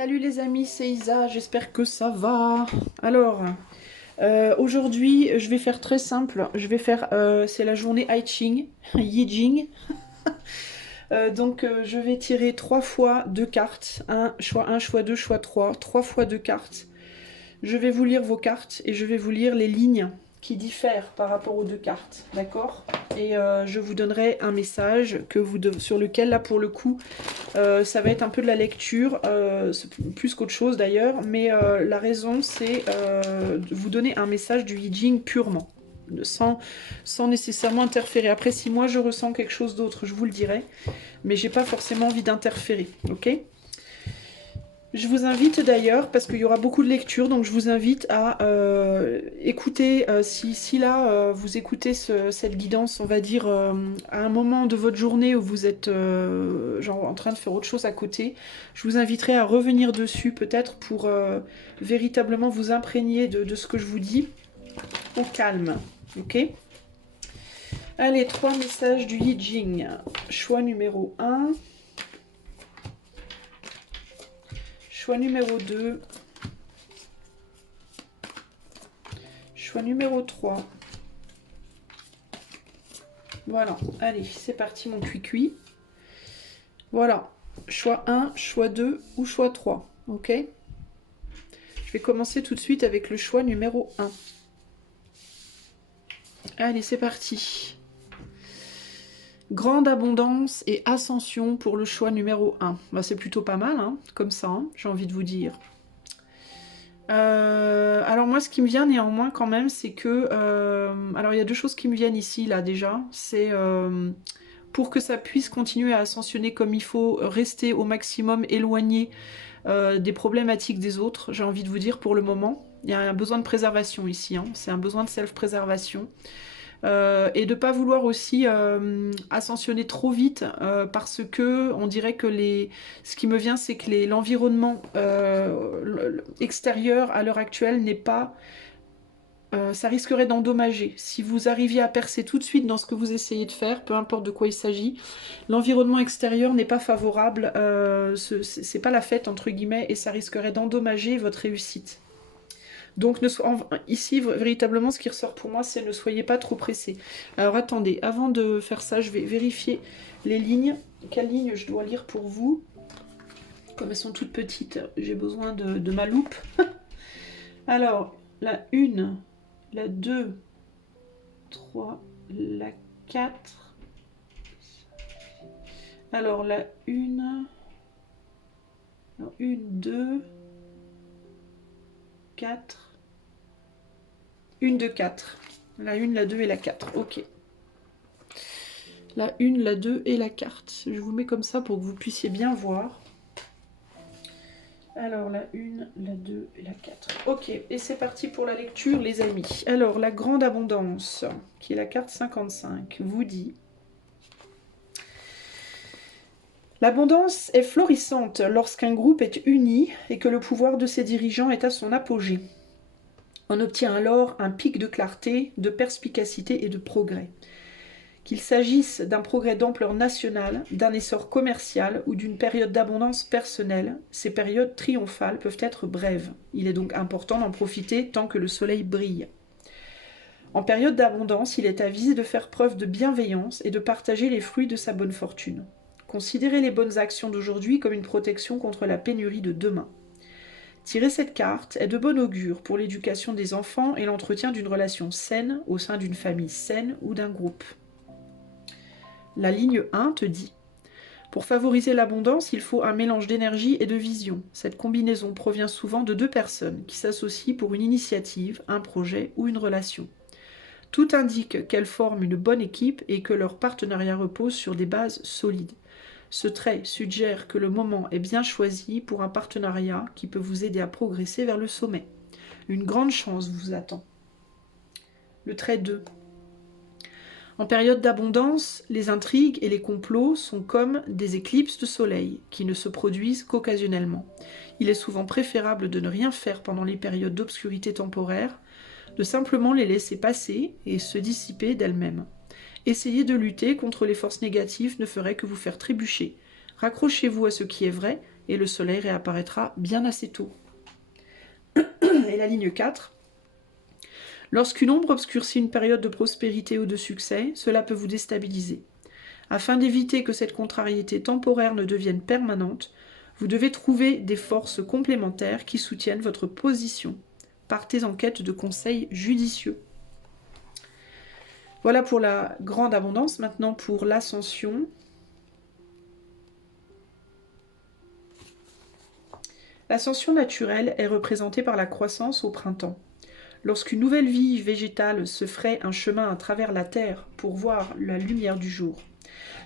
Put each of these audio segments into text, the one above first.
Salut les amis, c'est Isa, j'espère que ça va. Alors, aujourd'hui, je vais faire très simple. Je vais faire, c'est la journée I Ching, Yi Jing. Je vais tirer 3 fois 2 cartes. Un choix 2, choix 3. 3 fois 2 cartes. Je vais vous lire vos cartes et je vais vous lire les lignes qui diffèrent par rapport aux deux cartes, d'accord? Et je vous donnerai un message sur lequel, là, pour le coup, ça va être un peu de la lecture, plus qu'autre chose d'ailleurs, mais la raison, c'est de vous donner un message du I Ching purement, sans nécessairement interférer. Après, si moi je ressens quelque chose d'autre, je vous le dirai, mais j'ai pas forcément envie d'interférer, ok? Je vous invite d'ailleurs, parce qu'il y aura beaucoup de lectures, donc je vous invite à écouter, si là vous écoutez cette guidance, on va dire, à un moment de votre journée où vous êtes genre en train de faire autre chose à côté, je vous inviterai à revenir dessus peut-être pour véritablement vous imprégner de ce que je vous dis au calme, ok? Allez, 3 messages du Yi Ching. Choix numéro 1. Choix numéro 2. Choix numéro 3. Voilà, allez, c'est parti mon cuicui. Voilà, choix 1, choix 2 ou choix 3, ok? Je vais commencer tout de suite avec le choix numéro 1. Allez, c'est parti. Grande abondance et ascension pour le choix numéro 1. Bah, c'est plutôt pas mal, hein, comme ça, hein, j'ai envie de vous dire. Alors moi, ce qui me vient néanmoins quand même, c'est que... alors il y a deux choses qui me viennent ici, là, déjà. C'est... pour que ça puisse continuer à ascensionner comme il faut, rester au maximum éloigné des problématiques des autres, j'ai envie de vous dire pour le moment. Il y a un besoin de préservation ici, hein. C'est un besoin de self-préservation. Et de ne pas vouloir aussi ascensionner trop vite parce que on dirait que ce qui me vient, c'est que l'environnement extérieur à l'heure actuelle n'est pas... ça risquerait d'endommager. Si vous arriviez à percer tout de suite dans ce que vous essayez de faire, peu importe de quoi il s'agit, l'environnement extérieur n'est pas favorable, c'est pas la fête entre guillemets, et ça risquerait d'endommager votre réussite. Donc ici, véritablement, ce qui ressort pour moi, c'est ne soyez pas trop pressés. Alors attendez, avant de faire ça, je vais vérifier les lignes. Quelles lignes je dois lire pour vous? Comme elles sont toutes petites, j'ai besoin de ma loupe. Alors, la 1, la 2, 3, la 4. Alors, la 1, 1, 2, 4. 1, 2, 4. La 1, la 2 et la 4. Ok. La 1, la 2 et la carte. Je vous mets comme ça pour que vous puissiez bien voir. Alors, la 1, la 2 et la 4. Ok, et c'est parti pour la lecture, les amis. Alors, la grande abondance, qui est la carte 55, vous dit... L'abondance est florissante lorsqu'un groupe est uni et que le pouvoir de ses dirigeants est à son apogée. On obtient alors un pic de clarté, de perspicacité et de progrès. Qu'il s'agisse d'un progrès d'ampleur nationale, d'un essor commercial ou d'une période d'abondance personnelle, ces périodes triomphales peuvent être brèves. Il est donc important d'en profiter tant que le soleil brille. En période d'abondance, il est avisé de faire preuve de bienveillance et de partager les fruits de sa bonne fortune. Considérez les bonnes actions d'aujourd'hui comme une protection contre la pénurie de demain. Tirer cette carte est de bon augure pour l'éducation des enfants et l'entretien d'une relation saine au sein d'une famille saine ou d'un groupe. La ligne 1 te dit: pour favoriser l'abondance, il faut un mélange d'énergie et de vision. Cette combinaison provient souvent de deux personnes qui s'associent pour une initiative, un projet ou une relation. Tout indique qu'elles forment une bonne équipe et que leur partenariat repose sur des bases solides. Ce trait suggère que le moment est bien choisi pour un partenariat qui peut vous aider à progresser vers le sommet. Une grande chance vous attend. Le trait 2. En période d'abondance, les intrigues et les complots sont comme des éclipses de soleil qui ne se produisent qu'occasionnellement. Il est souvent préférable de ne rien faire pendant les périodes d'obscurité temporaire, de simplement les laisser passer et se dissiper d'elles-mêmes. Essayer de lutter contre les forces négatives ne ferait que vous faire trébucher. Raccrochez-vous à ce qui est vrai et le soleil réapparaîtra bien assez tôt. Et la ligne 4. Lorsqu'une ombre obscurcit une période de prospérité ou de succès, cela peut vous déstabiliser. Afin d'éviter que cette contrariété temporaire ne devienne permanente, vous devez trouver des forces complémentaires qui soutiennent votre position. Partez en quête de conseils judicieux. Voilà pour la grande abondance. Maintenant pour l'ascension. L'ascension naturelle est représentée par la croissance au printemps. Lorsqu'une nouvelle vie végétale se ferait un chemin à travers la terre pour voir la lumière du jour.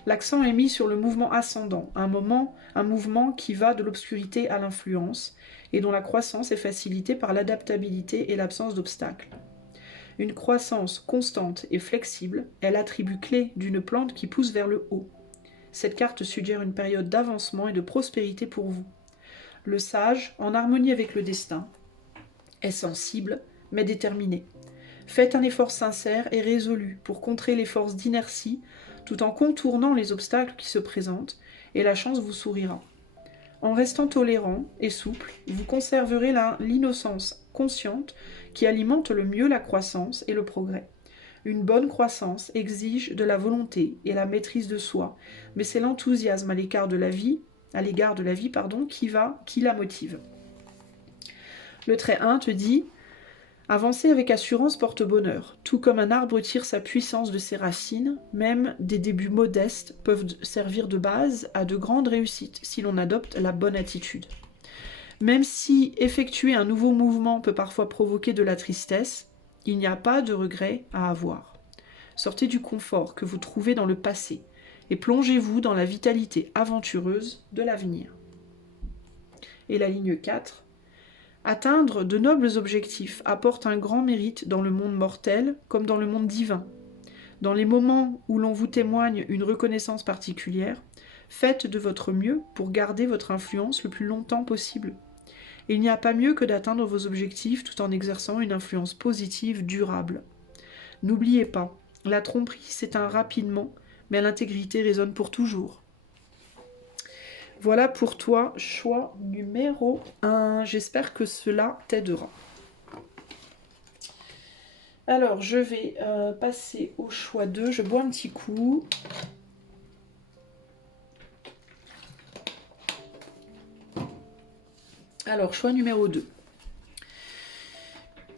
L'accent est mis sur le mouvement ascendant, un mouvement qui va de l'obscurité à l'influence et dont la croissance est facilitée par l'adaptabilité et l'absence d'obstacles. Une croissance constante et flexible est l'attribut clé d'une plante qui pousse vers le haut. Cette carte suggère une période d'avancement et de prospérité pour vous. Le sage, en harmonie avec le destin, est sensible mais déterminé. Faites un effort sincère et résolu pour contrer les forces d'inertie tout en contournant les obstacles qui se présentent, et la chance vous sourira. En restant tolérant et souple, vous conserverez l'innocence consciente qui alimente le mieux la croissance et le progrès. Une bonne croissance exige de la volonté et la maîtrise de soi, mais c'est l'enthousiasme à l'égard de la vie, qui la motive. Le trait 1 te dit « Avancer avec assurance porte bonheur. Tout comme un arbre tire sa puissance de ses racines, même des débuts modestes peuvent servir de base à de grandes réussites si l'on adopte la bonne attitude. Même si effectuer un nouveau mouvement peut parfois provoquer de la tristesse, il n'y a pas de regret à avoir. Sortez du confort que vous trouvez dans le passé et plongez-vous dans la vitalité aventureuse de l'avenir. » Et la ligne 4. Atteindre de nobles objectifs apporte un grand mérite dans le monde mortel comme dans le monde divin. Dans les moments où l'on vous témoigne une reconnaissance particulière, faites de votre mieux pour garder votre influence le plus longtemps possible. Il n'y a pas mieux que d'atteindre vos objectifs tout en exerçant une influence positive durable. N'oubliez pas, la tromperie s'éteint rapidement, mais l'intégrité résonne pour toujours. Voilà pour toi, choix numéro 1. J'espère que cela t'aidera. Alors, je vais passer au choix 2. Je bois un petit coup. Alors, choix numéro 2.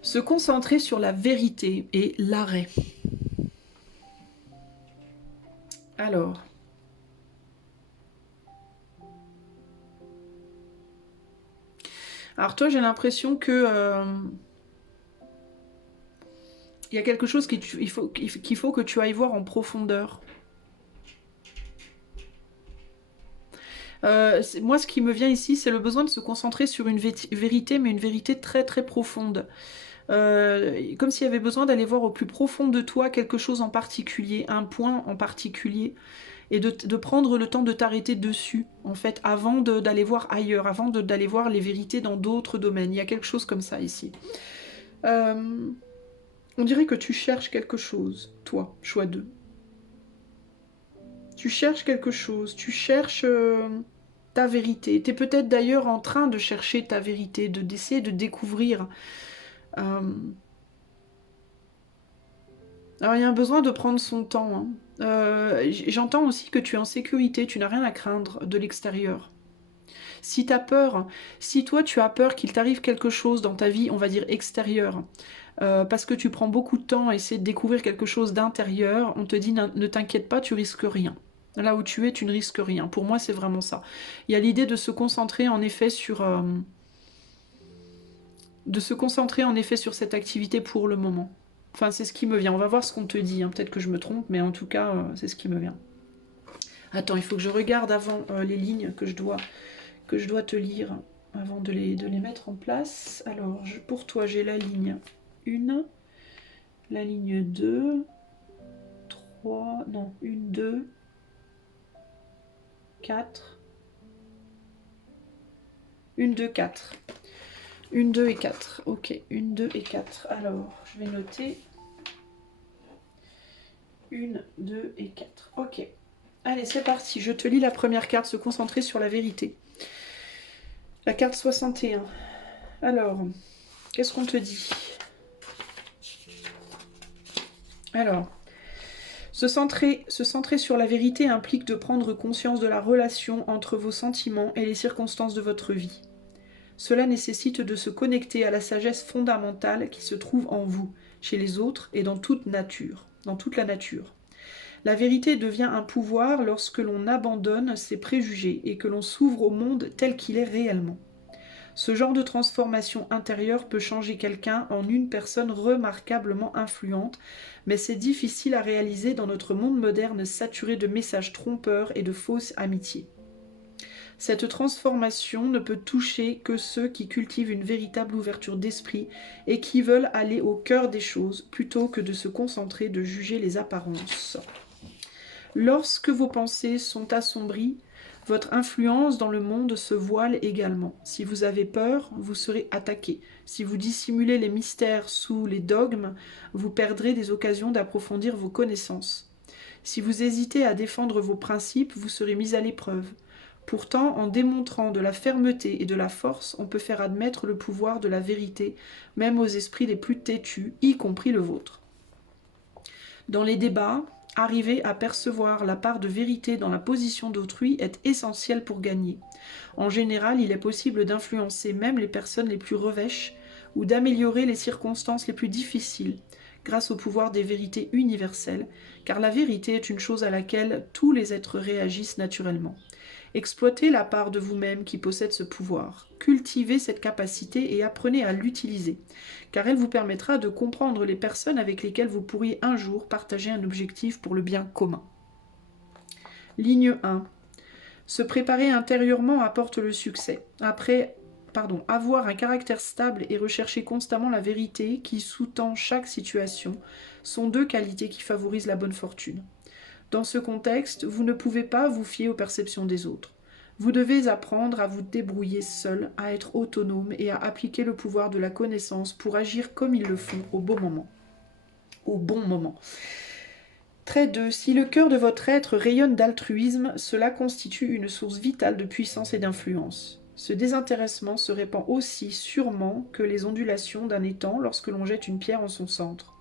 Se concentrer sur la vérité et l'arrêt. Alors... Alors toi, j'ai l'impression que il y a quelque chose qu'il faut que tu ailles voir en profondeur. Moi, ce qui me vient ici, c'est le besoin de se concentrer sur une vérité, mais une vérité très très profonde. Comme s'il y avait besoin d'aller voir au plus profond de toi quelque chose en particulier, un point en particulier, et de prendre le temps de t'arrêter dessus, en fait, avant d'aller voir ailleurs, avant d'aller voir les vérités dans d'autres domaines. Il y a quelque chose comme ça ici. On dirait que tu cherches quelque chose, toi, choix 2. Tu cherches quelque chose, tu cherches ta vérité. Tu es peut-être d'ailleurs en train de chercher ta vérité, d'essayer de découvrir. Alors il y a un besoin de prendre son temps, hein. J'entends aussi que tu es en sécurité, tu n'as rien à craindre de l'extérieur. Si tu as peur, si toi tu as peur qu'il t'arrive quelque chose dans ta vie, on va dire extérieure, parce que tu prends beaucoup de temps à essayer de découvrir quelque chose d'intérieur, on te dit ne t'inquiète pas, tu risques rien. Là où tu es, tu ne risques rien. Pour moi, c'est vraiment ça. Il y a l'idée de se concentrer en effet sur... cette activité pour le moment. Enfin, c'est ce qui me vient. On va voir ce qu'on te dit. Hein. Peut-être que je me trompe, mais en tout cas, c'est ce qui me vient. Attends, il faut que je regarde avant les lignes que je dois te lire avant de les mettre en place. Alors, pour toi, j'ai la ligne 1, la ligne 2, 3, non, 1, 2, 4, 1, 2, 4. 1, 2 et 4. Ok, 1, 2 et 4. Alors, je vais noter 1, 2 et 4. Ok. Allez, c'est parti. Je te lis la première carte, se concentrer sur la vérité. La carte 61. Alors, qu'est-ce qu'on te dit? Alors, se centrer sur la vérité implique de prendre conscience de la relation entre vos sentiments et les circonstances de votre vie. Cela nécessite de se connecter à la sagesse fondamentale qui se trouve en vous, chez les autres et dans toute la nature. La vérité devient un pouvoir lorsque l'on abandonne ses préjugés et que l'on s'ouvre au monde tel qu'il est réellement. Ce genre de transformation intérieure peut changer quelqu'un en une personne remarquablement influente, mais c'est difficile à réaliser dans notre monde moderne saturé de messages trompeurs et de fausses amitiés. Cette transformation ne peut toucher que ceux qui cultivent une véritable ouverture d'esprit et qui veulent aller au cœur des choses plutôt que de se concentrer de juger les apparences. Lorsque vos pensées sont assombries, votre influence dans le monde se voile également. Si vous avez peur, vous serez attaqué. Si vous dissimulez les mystères sous les dogmes, vous perdrez des occasions d'approfondir vos connaissances. Si vous hésitez à défendre vos principes, vous serez mis à l'épreuve. Pourtant, en démontrant de la fermeté et de la force, on peut faire admettre le pouvoir de la vérité, même aux esprits les plus têtus, y compris le vôtre. Dans les débats, arriver à percevoir la part de vérité dans la position d'autrui est essentiel pour gagner. En général, il est possible d'influencer même les personnes les plus revêches ou d'améliorer les circonstances les plus difficiles grâce au pouvoir des vérités universelles, car la vérité est une chose à laquelle tous les êtres réagissent naturellement. Exploitez la part de vous-même qui possède ce pouvoir. Cultivez cette capacité et apprenez à l'utiliser, car elle vous permettra de comprendre les personnes avec lesquelles vous pourriez un jour partager un objectif pour le bien commun. Ligne 1. Se préparer intérieurement apporte le succès. Avoir un caractère stable et rechercher constamment la vérité qui sous-tend chaque situation sont deux qualités qui favorisent la bonne fortune. Dans ce contexte, vous ne pouvez pas vous fier aux perceptions des autres. Vous devez apprendre à vous débrouiller seul, à être autonome et à appliquer le pouvoir de la connaissance pour agir comme ils le font au bon moment. Au bon moment. Trait 2. Si le cœur de votre être rayonne d'altruisme, cela constitue une source vitale de puissance et d'influence. Ce désintéressement se répand aussi sûrement que les ondulations d'un étang lorsque l'on jette une pierre en son centre.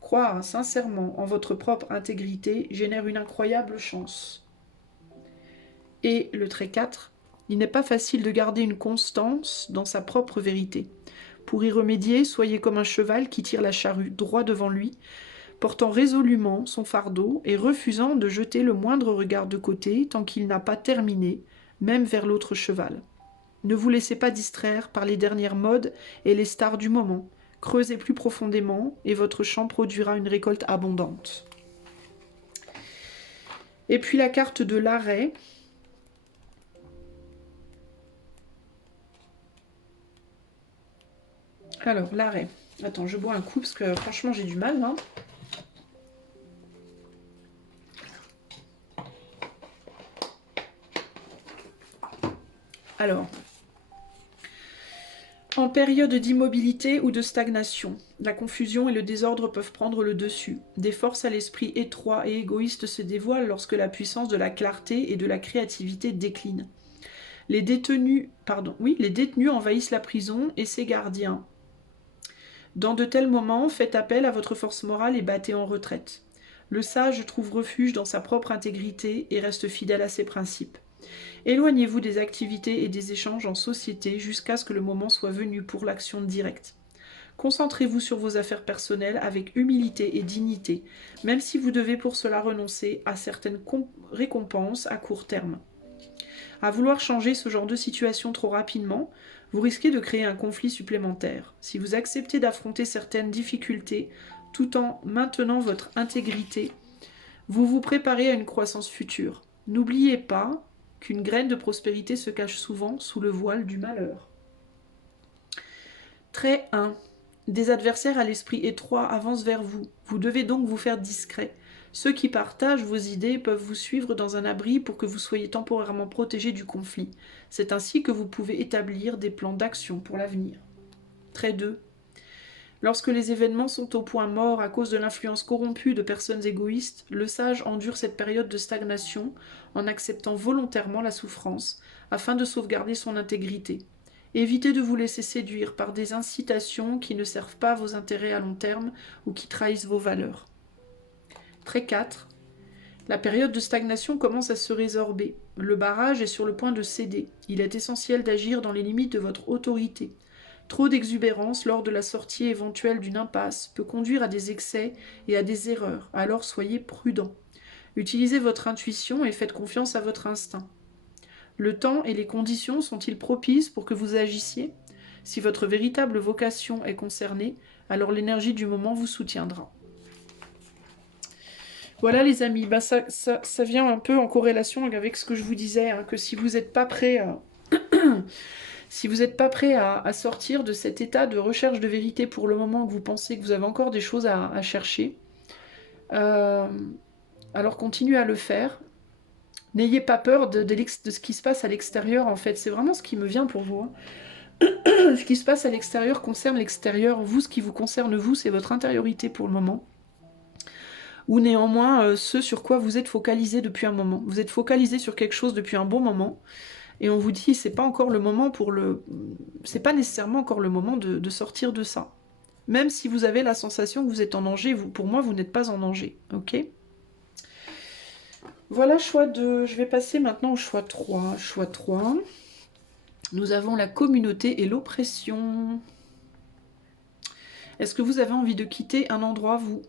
Croire sincèrement en votre propre intégrité génère une incroyable chance. Et le trait 4, il n'est pas facile de garder une constance dans sa propre vérité. Pour y remédier, soyez comme un cheval qui tire la charrue droit devant lui, portant résolument son fardeau et refusant de jeter le moindre regard de côté tant qu'il n'a pas terminé, même vers l'autre cheval. Ne vous laissez pas distraire par les dernières modes et les stars du moment. Creusez plus profondément et votre champ produira une récolte abondante. Et puis la carte de l'arrêt. Alors, l'arrêt. Attends, je bois un coup parce que franchement j'ai du mal là. Alors, en période d'immobilité ou de stagnation, la confusion et le désordre peuvent prendre le dessus. Des forces à l'esprit étroit et égoïste se dévoilent lorsque la puissance de la clarté et de la créativité décline. Les détenus envahissent la prison et ses gardiens. Dans de tels moments, faites appel à votre force morale et battez en retraite. Le sage trouve refuge dans sa propre intégrité et reste fidèle à ses principes. Éloignez-vous des activités et des échanges en société jusqu'à ce que le moment soit venu pour l'action directe. Concentrez-vous sur vos affaires personnelles avec humilité et dignité, même si vous devez pour cela renoncer à certaines récompenses à court terme. À vouloir changer ce genre de situation trop rapidement, vous risquez de créer un conflit supplémentaire. Si vous acceptez d'affronter certaines difficultés tout en maintenant votre intégrité, vous vous préparez à une croissance future. N'oubliez pas qu'une graine de prospérité se cache souvent sous le voile du malheur. Trait 1. Des adversaires à l'esprit étroit avancent vers vous. Vous devez donc vous faire discret. Ceux qui partagent vos idées peuvent vous suivre dans un abri pour que vous soyez temporairement protégé du conflit. C'est ainsi que vous pouvez établir des plans d'action pour l'avenir. Trait 2. Lorsque les événements sont au point mort à cause de l'influence corrompue de personnes égoïstes, le sage endure cette période de stagnation en acceptant volontairement la souffrance, afin de sauvegarder son intégrité. Évitez de vous laisser séduire par des incitations qui ne servent pas vos intérêts à long terme ou qui trahissent vos valeurs. Trait 4. La période de stagnation commence à se résorber. Le barrage est sur le point de céder. Il est essentiel d'agir dans les limites de votre autorité. Trop d'exubérance lors de la sortie éventuelle d'une impasse peut conduire à des excès et à des erreurs, alors soyez prudent. Utilisez votre intuition et faites confiance à votre instinct. Le temps et les conditions sont-ils propices pour que vous agissiez? Si votre véritable vocation est concernée, alors l'énergie du moment vous soutiendra. Voilà les amis, bah ça vient un peu en corrélation avec ce que je vous disais, hein, que si vous n'êtes pas prêt à... si vous n'êtes pas prêt à sortir de cet état de recherche de vérité pour le moment, que vous pensez que vous avez encore des choses à chercher, alors continuez à le faire. N'ayez pas peur de ce qui se passe à l'extérieur, en fait. C'est vraiment ce qui me vient pour vous. Hein. Ce qui se passe à l'extérieur concerne l'extérieur. Vous, ce qui vous concerne, vous, c'est votre intériorité pour le moment. Ou néanmoins, ce sur quoi vous êtes focalisé depuis un moment. Vous êtes focalisé sur quelque chose depuis un bon moment. Et on vous dit, c'est pas encore le moment pour le... C'est pas nécessairement encore le moment de sortir de ça. Même si vous avez la sensation que vous êtes en danger, pour moi, vous n'êtes pas en danger. Ok ? Voilà, choix 2. Je vais passer maintenant au choix 3. Choix 3. Nous avons la communauté et l'oppression. Est-ce que vous avez envie de quitter un endroit, vous?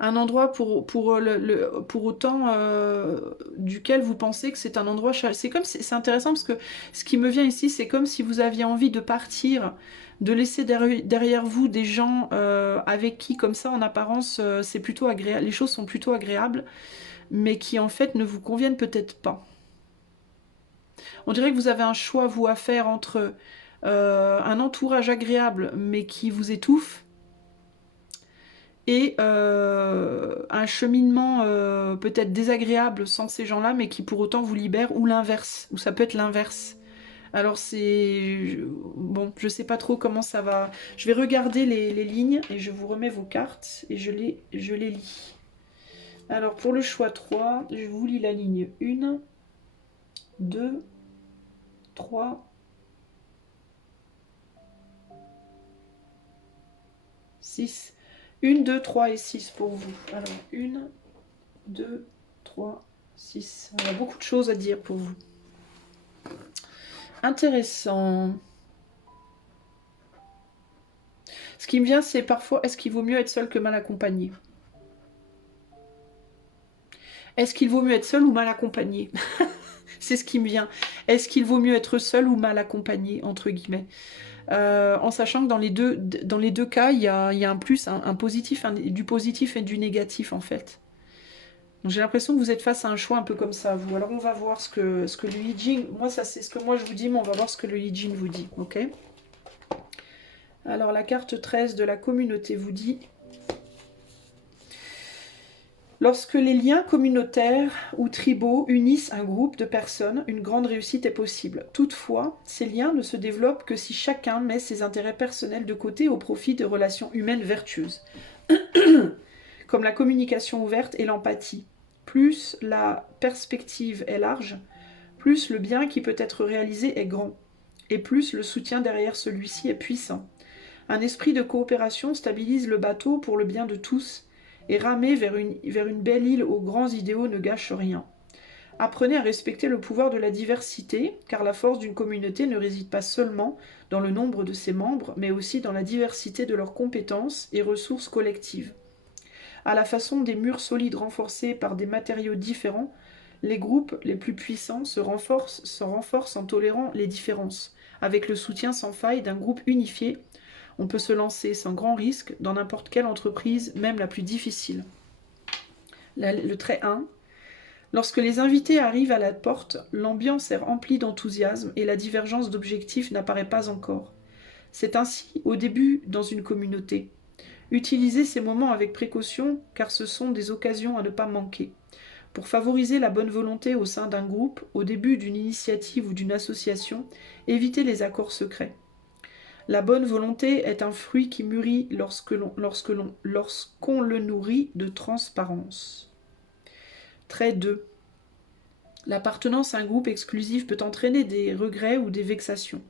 Un endroit pour autant duquel vous pensez que c'est un endroit... C'est intéressant parce que ce qui me vient ici, c'est comme si vous aviez envie de partir, de laisser derrière vous des gens avec qui, comme ça, en apparence, c'est plutôt agréable. Les choses sont plutôt agréables, mais qui, en fait, ne vous conviennent peut-être pas. On dirait que vous avez un choix, vous, à faire entre un entourage agréable, mais qui vous étouffe, et un cheminement peut-être désagréable sans ces gens-là, mais qui pour autant vous libère, ou l'inverse, ou ça peut être l'inverse. Alors c'est... Bon, je sais pas trop comment ça va... Je vais regarder les lignes, et je vous remets vos cartes, et je les lis. Alors pour le choix 3, je vous lis la ligne 1, 2, 3, 6. 1, 2, 3 et 6 pour vous. Alors, 1, 2, 3, 6. On a beaucoup de choses à dire pour vous. Intéressant. Ce qui me vient, c'est parfois, est-ce qu'il vaut mieux être seul que mal accompagné? Est-ce qu'il vaut mieux être seul ou mal accompagné? C'est ce qui me vient. Est-ce qu'il vaut mieux être seul ou mal accompagné, entre guillemets? En sachant que dans les deux cas, il y a un plus, un positif, du positif et du négatif, en fait. Donc j'ai l'impression que vous êtes face à un choix un peu comme ça, vous. Alors on va voir ce que le I Ching... Moi, ça c'est ce que moi je vous dis, mais on va voir ce que le I Ching vous dit, ok? Alors la carte 13 de la communauté vous dit... Lorsque les liens communautaires ou tribaux unissent un groupe de personnes, une grande réussite est possible. Toutefois, ces liens ne se développent que si chacun met ses intérêts personnels de côté au profit de relations humaines vertueuses, comme la communication ouverte et l'empathie. Plus la perspective est large, plus le bien qui peut être réalisé est grand, et plus le soutien derrière celui-ci est puissant. Un esprit de coopération stabilise le bateau pour le bien de tous, et ramer vers une belle île aux grands idéaux ne gâche rien. Apprenez à respecter le pouvoir de la diversité, car la force d'une communauté ne réside pas seulement dans le nombre de ses membres, mais aussi dans la diversité de leurs compétences et ressources collectives. À la façon des murs solides renforcés par des matériaux différents, les groupes les plus puissants se renforcent en tolérant les différences. Avec le soutien sans faille d'un groupe unifié, on peut se lancer sans grand risque dans n'importe quelle entreprise, même la plus difficile. Le trait 1. Lorsque les invités arrivent à la porte, l'ambiance est remplie d'enthousiasme et la divergence d'objectifs n'apparaît pas encore. C'est ainsi au début dans une communauté. Utilisez ces moments avec précaution car ce sont des occasions à ne pas manquer. Pour favoriser la bonne volonté au sein d'un groupe, au début d'une initiative ou d'une association, évitez les accords secrets. La bonne volonté est un fruit qui mûrit lorsqu'on le nourrit de transparence. Trait 2. L'appartenance à un groupe exclusif peut entraîner des regrets ou des vexations.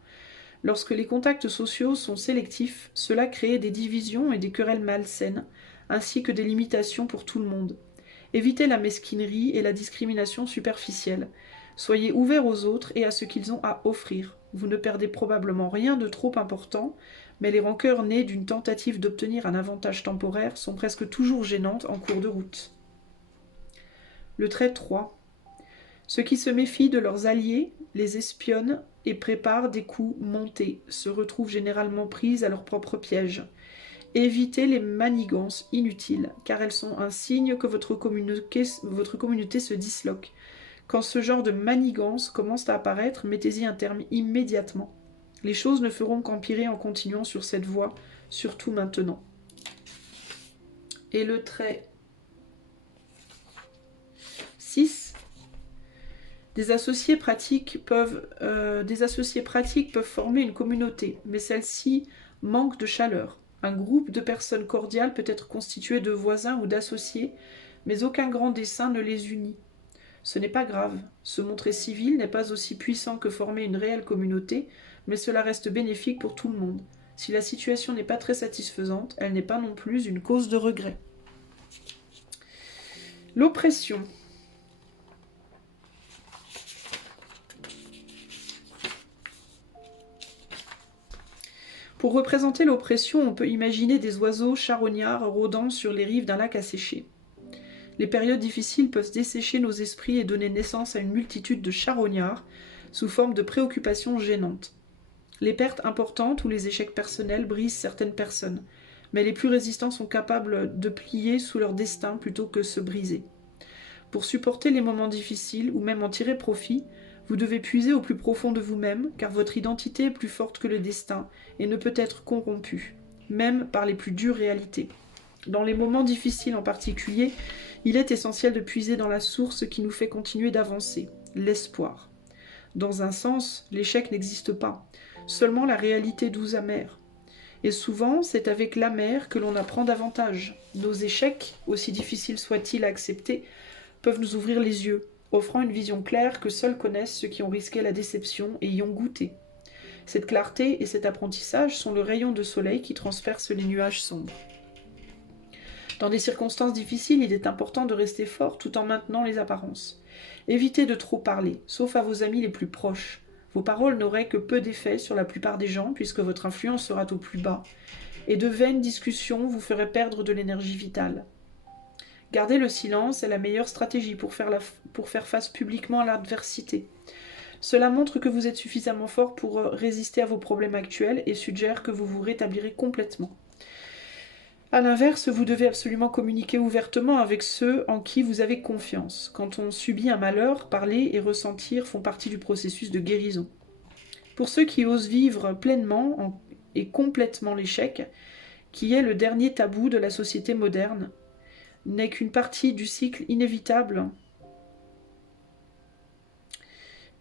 Lorsque les contacts sociaux sont sélectifs, cela crée des divisions et des querelles malsaines, ainsi que des limitations pour tout le monde. Évitez la mesquinerie et la discrimination superficielle. Soyez ouverts aux autres et à ce qu'ils ont à offrir. Vous ne perdez probablement rien de trop important, mais les rancœurs nées d'une tentative d'obtenir un avantage temporaire sont presque toujours gênantes en cours de route. Le trait 3. Ceux qui se méfient de leurs alliés les espionnent et préparent des coups montés, se retrouvent généralement prises à leur propre piège. Évitez les manigances inutiles, car elles sont un signe que votre communauté se disloque. Quand ce genre de manigance commence à apparaître, mettez-y un terme immédiatement. Les choses ne feront qu'empirer en continuant sur cette voie, surtout maintenant. Et le trait 6. Des associés pratiques peuvent former une communauté, mais celle-ci manque de chaleur. Un groupe de personnes cordiales peut être constitué de voisins ou d'associés, mais aucun grand dessein ne les unit. Ce n'est pas grave. Se montrer civil n'est pas aussi puissant que former une réelle communauté, mais cela reste bénéfique pour tout le monde. Si la situation n'est pas très satisfaisante, elle n'est pas non plus une cause de regret. L'oppression. Pour représenter l'oppression, on peut imaginer des oiseaux charognards rôdant sur les rives d'un lac asséché. Les périodes difficiles peuvent dessécher nos esprits et donner naissance à une multitude de charognards sous forme de préoccupations gênantes. Les pertes importantes ou les échecs personnels brisent certaines personnes, mais les plus résistants sont capables de plier sous leur destin plutôt que se briser. Pour supporter les moments difficiles ou même en tirer profit, vous devez puiser au plus profond de vous-même, car votre identité est plus forte que le destin et ne peut être corrompue, même par les plus dures réalités. Dans les moments difficiles en particulier, il est essentiel de puiser dans la source qui nous fait continuer d'avancer, l'espoir. Dans un sens, l'échec n'existe pas, seulement la réalité douce amère. Et souvent, c'est avec l'amer que l'on apprend davantage. Nos échecs, aussi difficiles soient-ils à accepter, peuvent nous ouvrir les yeux, offrant une vision claire que seuls connaissent ceux qui ont risqué la déception et y ont goûté. Cette clarté et cet apprentissage sont le rayon de soleil qui transperce les nuages sombres. Dans des circonstances difficiles, il est important de rester fort tout en maintenant les apparences. Évitez de trop parler, sauf à vos amis les plus proches. Vos paroles n'auraient que peu d'effet sur la plupart des gens, puisque votre influence sera au plus bas, et de vaines discussions vous feraient perdre de l'énergie vitale. Garder le silence est la meilleure stratégie pour faire face publiquement à l'adversité. Cela montre que vous êtes suffisamment fort pour résister à vos problèmes actuels et suggère que vous vous rétablirez complètement. A l'inverse, vous devez absolument communiquer ouvertement avec ceux en qui vous avez confiance. Quand on subit un malheur, parler et ressentir font partie du processus de guérison. Pour ceux qui osent vivre pleinement et complètement l'échec, qui est le dernier tabou de la société moderne, n'est qu'une partie du cycle inévitable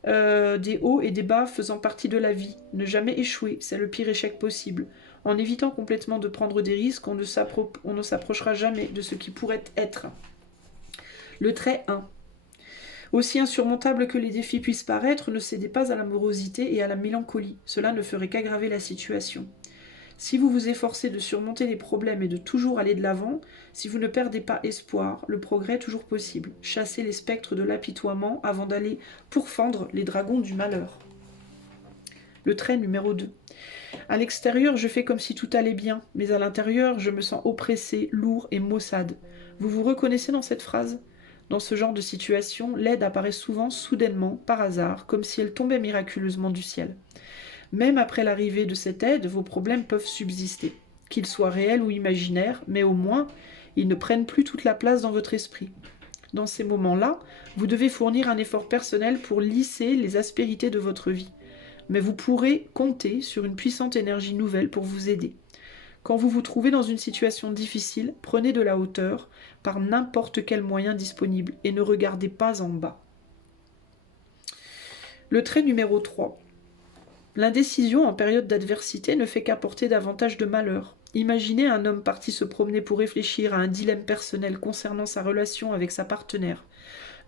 des hauts et des bas faisant partie de la vie. Ne jamais échouer, c'est le pire échec possible. En évitant complètement de prendre des risques, on ne s'approchera jamais de ce qui pourrait être. Le trait 1. Aussi insurmontable que les défis puissent paraître, ne cédez pas à la morosité et à la mélancolie. Cela ne ferait qu'aggraver la situation. Si vous vous efforcez de surmonter les problèmes et de toujours aller de l'avant, si vous ne perdez pas espoir, le progrès est toujours possible. Chassez les spectres de l'apitoiement avant d'aller pourfendre les dragons du malheur. Le trait numéro 2. À l'extérieur, je fais comme si tout allait bien, mais à l'intérieur, je me sens oppressé, lourd et maussade. Vous vous reconnaissez dans cette phrase ? Dans ce genre de situation, l'aide apparaît souvent soudainement, par hasard, comme si elle tombait miraculeusement du ciel. Même après l'arrivée de cette aide, vos problèmes peuvent subsister, qu'ils soient réels ou imaginaires, mais au moins, ils ne prennent plus toute la place dans votre esprit. Dans ces moments-là, vous devez fournir un effort personnel pour lisser les aspérités de votre vie. Mais vous pourrez compter sur une puissante énergie nouvelle pour vous aider. Quand vous vous trouvez dans une situation difficile, prenez de la hauteur par n'importe quel moyen disponible et ne regardez pas en bas. Le trait numéro 3. L'indécision en période d'adversité ne fait qu'apporter davantage de malheur. Imaginez un homme parti se promener pour réfléchir à un dilemme personnel concernant sa relation avec sa partenaire.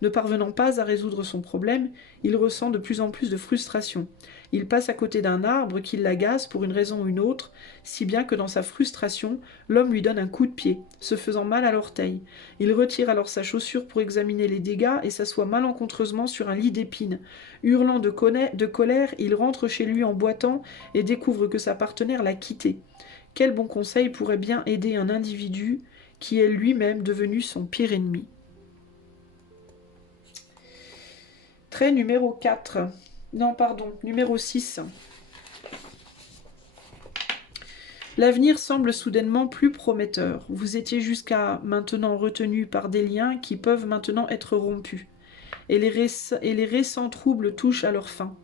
Ne parvenant pas à résoudre son problème, il ressent de plus en plus de frustration. Il passe à côté d'un arbre qui l'agace pour une raison ou une autre, si bien que dans sa frustration, l'homme lui donne un coup de pied, se faisant mal à l'orteil. Il retire alors sa chaussure pour examiner les dégâts et s'assoit malencontreusement sur un lit d'épines. Hurlant de colère, il rentre chez lui en boitant et découvre que sa partenaire l'a quitté. Quel bon conseil pourrait bien aider un individu qui est lui-même devenu son pire ennemi? Trait numéro 4. Non, pardon, numéro 6. L'avenir semble soudainement plus prometteur. Vous étiez jusqu'à maintenant retenu par des liens qui peuvent maintenant être rompus. Et les récents troubles touchent à leur fin.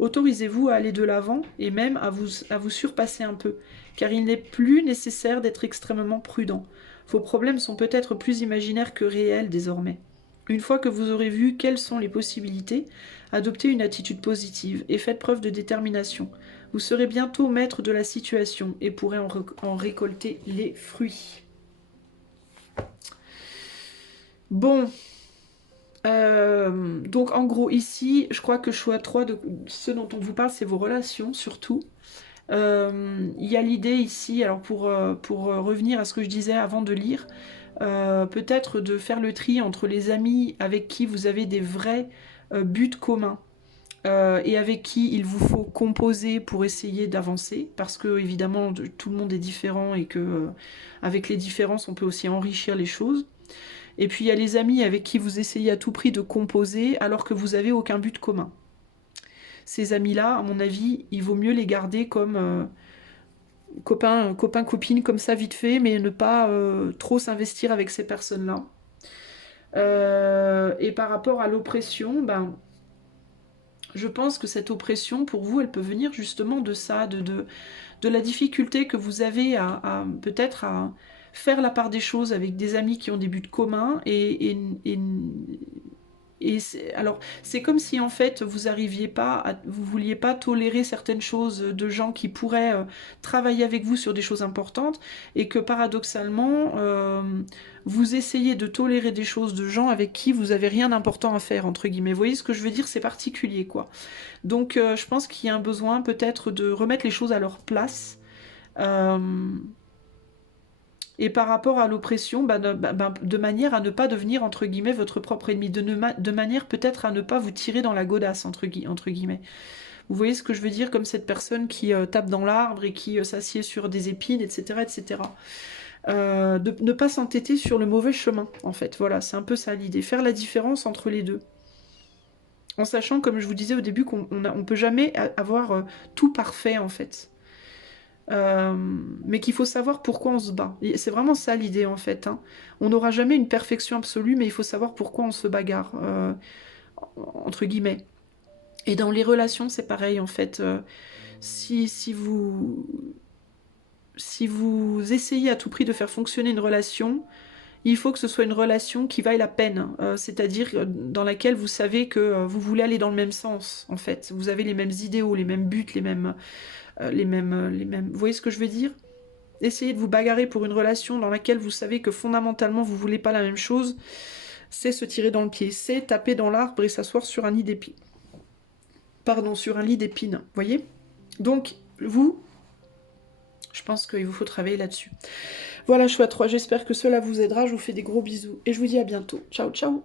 Autorisez-vous à aller de l'avant et même à vous surpasser un peu, car il n'est plus nécessaire d'être extrêmement prudent. Vos problèmes sont peut-être plus imaginaires que réels désormais. Une fois que vous aurez vu quelles sont les possibilités, adoptez une attitude positive et faites preuve de détermination. Vous serez bientôt maître de la situation et pourrez en récolter les fruits. Bon, donc en gros ici, je crois que choix 3 de ce dont on vous parle, c'est vos relations surtout. Il y a l'idée ici, alors pour revenir à ce que je disais avant de lire, peut-être de faire le tri entre les amis avec qui vous avez des vrais buts communs et avec qui il vous faut composer pour essayer d'avancer, parce que évidemment tout le monde est différent et que avec les différences on peut aussi enrichir les choses. Et puis il y a les amis avec qui vous essayez à tout prix de composer alors que vous n'avez aucun but commun. Ces amis-là, à mon avis, il vaut mieux les garder comme copains, copines, comme ça vite fait, mais ne pas trop s'investir avec ces personnes-là. Et par rapport à l'oppression, ben, je pense que cette oppression, pour vous, elle peut venir justement de ça, de la difficulté que vous avez peut-être à faire la part des choses avec des amis qui ont des buts communs alors, c'est comme si en fait vous arriviez pas, vous vouliez pas tolérer certaines choses de gens qui pourraient travailler avec vous sur des choses importantes, et que paradoxalement vous essayez de tolérer des choses de gens avec qui vous avez rien d'important à faire entre guillemets. Vous voyez ce que je veux dire? C'est particulier quoi. Donc je pense qu'il y a un besoin peut-être de remettre les choses à leur place. Euh, Et par rapport à l'oppression, de manière à ne pas devenir, entre guillemets, votre propre ennemi, de manière peut-être à ne pas vous tirer dans la godasse, entre guillemets. Vous voyez ce que je veux dire, comme cette personne qui tape dans l'arbre et qui s'assied sur des épines, etc. etc. De ne pas s'entêter sur le mauvais chemin, en fait. Voilà, c'est un peu ça l'idée. Faire la différence entre les deux. En sachant, comme je vous disais au début, qu'on ne peut jamais avoir tout parfait, en fait. Mais qu'il faut savoir pourquoi on se bat. C'est vraiment ça l'idée en fait. Hein. On n'aura jamais une perfection absolue, mais il faut savoir pourquoi on se bagarre, entre guillemets. Et dans les relations, c'est pareil en fait. Si vous essayez à tout prix de faire fonctionner une relation, il faut que ce soit une relation qui vaille la peine, c'est-à-dire dans laquelle vous savez que vous voulez aller dans le même sens, en fait. Vous avez les mêmes idéaux, les mêmes buts, les mêmes. Vous voyez ce que je veux dire? Essayez de vous bagarrer pour une relation dans laquelle vous savez que fondamentalement vous voulez pas la même chose, c'est se tirer dans le pied, c'est taper dans l'arbre et s'asseoir sur un nid d'épines. Pardon, sur un lit d'épines, vous voyez? Donc, vous, je pense qu'il vous faut travailler là-dessus. Voilà, choix 3, j'espère que cela vous aidera, je vous fais des gros bisous et je vous dis à bientôt. Ciao, ciao!